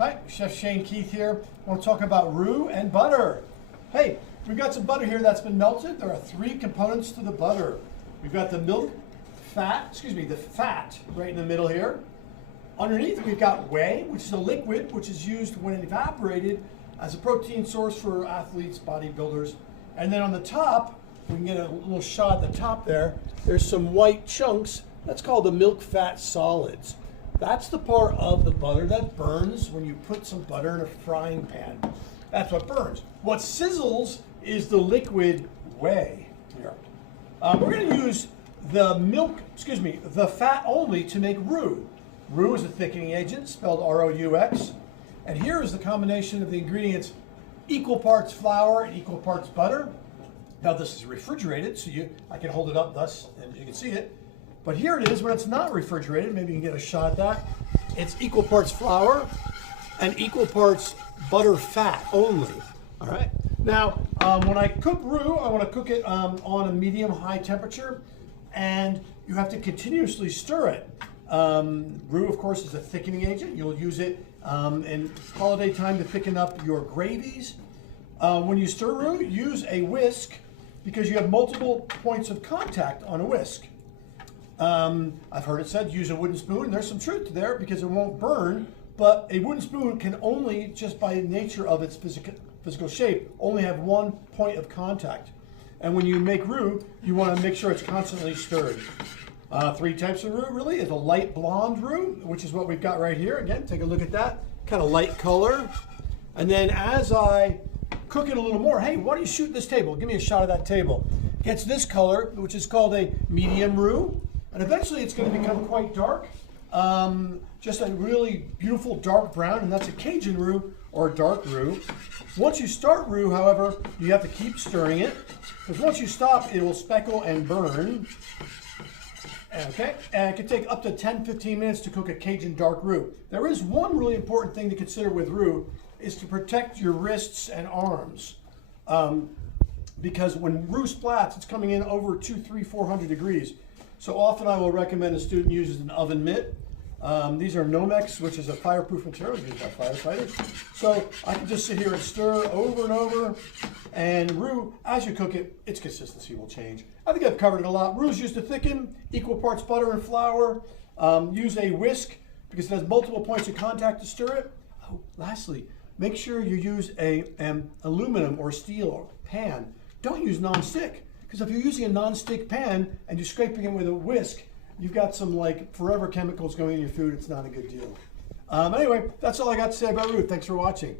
Hi, Chef Shane Keith here. I want to talk about roux and butter. Hey, we've got some butter here that's been melted. There are three components to the butter. We've got the the fat right in the middle here. Underneath we've got whey, which is a liquid which is used when evaporated as a protein source for athletes, bodybuilders. And then on the top, we can get a little shot at the top there. There's some white chunks. That's called the milk fat solids. That's the part of the butter that burns when you put some butter in a frying pan. That's what burns. What sizzles is the liquid whey here. We're going to use the fat only to make roux. Roux is a thickening agent, spelled R-O-U-X. And here is the combination of the ingredients: equal parts flour and equal parts butter. Now this is refrigerated, so I can hold it up thus, and you can see it. But here it is when it's not refrigerated. Maybe you can get a shot at that. It's equal parts flour and equal parts butter fat only. All right. Now, when I cook roux, I want to cook it on a medium-high temperature, and you have to continuously stir it. Roux, of course, is a thickening agent. You'll use it in holiday time to thicken up your gravies. When you stir roux, use a whisk because you have multiple points of contact on a whisk. I've heard it said use a wooden spoon, and there's some truth there because it won't burn, but a wooden spoon can only, just by nature of its physical shape, only have one point of contact. And when you make roux, you want to make sure it's constantly stirred. Three types of roux really is a light blonde roux, which is what we've got right here. Again, take a look at that, kind of light color. And then as I cook it a little more, hey, why don't you shoot this table? Give me a shot of that table. Gets this color, which is called a medium roux. And eventually it's going to become quite dark, just a really beautiful dark brown, and that's a Cajun roux or a dark roux. Once you start roux, however, you have to keep stirring it, because once you stop, it will speckle and burn. Okay, and it can take up to 10-15 minutes to cook a Cajun dark roux. There is one really important thing to consider with roux, is to protect your wrists and arms. Because when roux splats, it's coming in over 200, 300, 400 degrees. So often I will recommend a student uses an oven mitt. These are Nomex, which is a fireproof material used by firefighters. So I can just sit here and stir over and over. And roux, as you cook it, its consistency will change. I think I've covered it a lot. Roux is used to thicken, equal parts butter and flour. Use a whisk because it has multiple points of contact to stir it. Oh, lastly, make sure you use an aluminum or steel pan. Don't use nonstick. Because if you're using a non-stick pan and you're scraping it with a whisk, you've got some like forever chemicals going in your food. It's not a good deal. Anyway, that's all I got to say about roux. Thanks for watching.